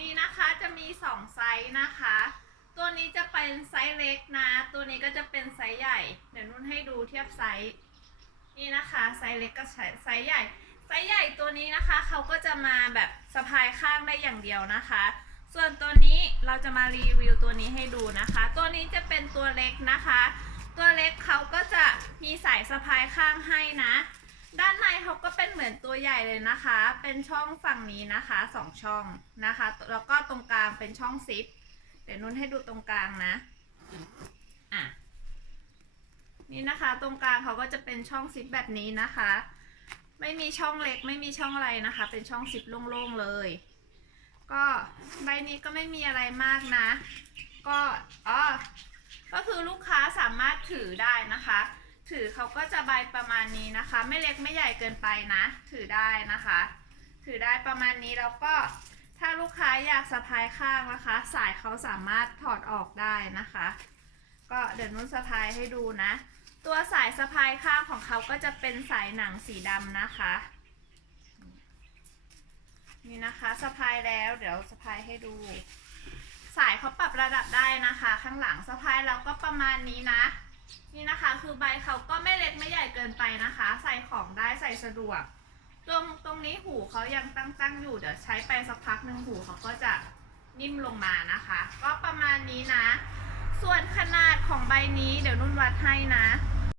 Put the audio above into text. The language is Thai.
นี้นะคะจะมีสองไซส์นะคะ ตัวนี้จะเป็นไซส์เล็กนะ ตัวนี้ก็จะเป็นไซส์ใหญ่ เดี๋ยวนุ่นให้ดูเทียบไซส์ นี่นะคะไซส์เล็กกับไซส์ไซส์ใหญ่ ไซส์ใหญ่ตัวนี้นะคะเขาก็จะมาแบบสะพายข้างได้อย่างเดียวนะคะ ส่วนตัวนี้เราจะมารีวิวตัวนี้ให้ดูนะคะ ตัวนี้จะเป็นตัวเล็กนะคะ ตัวเล็กเขาก็จะมีสายสะพายข้างให้นะ ด้านใน มือนตัวใหญ่เลยนะคะ เป็นช่องฝั่งนี้นะคะสองช่องนะคะ แล้วก็ตรงกลางเป็นช่องซิป เดี๋ยวนุ่นให้ดูตรงกลางนะ อะ นี่นะคะ ตรงกลางเขาก็จะเป็นช่องซิปแบบนี้นะคะ ไม่มีช่องเล็กไม่มีช่องอะไรนะคะ เป็นช่องซิปโล่งๆเลย ก็ใบนี้ก็ไม่มีอะไรมากนะ ก็ อ๋อ ก็คือลูกค้าสามารถถือได้นะคะ ถือเขาก็จะใบประมาณนี้นะคะ ไม่เล็กไม่ใหญ่เกินไปนะ ถือได้นะคะ ถือได้ประมาณนี้แล้วก็ถ้าลูกค้าอยากสะพายข้างนะคะ สายเขาสามารถถอดออกได้นะคะ ก็เดี๋ยวนุ่นสะพายให้ดูนะ ตัวสายสะพายข้างของเขาก็จะเป็นสายหนังสีดำนะคะ นี่นะคะสะพายแล้วเดี๋ยวสะพายให้ดู สายเขาปรับระดับได้นะคะ ข้างหลังสะพายเราก็ประมาณนี้นะ นี่นะคะ คือใบเขาก็ไม่เล็กไม่ใหญ่เกินไปนะคะ ใส่ของได้ใส่สะดวก ตรงตรงนี้หูเขายังตั้งตั้งอยู่เดี๋ยวใช้ไปสักพักหนึ่งหูเขาก็จะนิ่มลงมานะคะ ก็ประมาณนี้นะ ส่วนขนาดของใบนี้เดี๋ยวนุ่นวัดให้นะ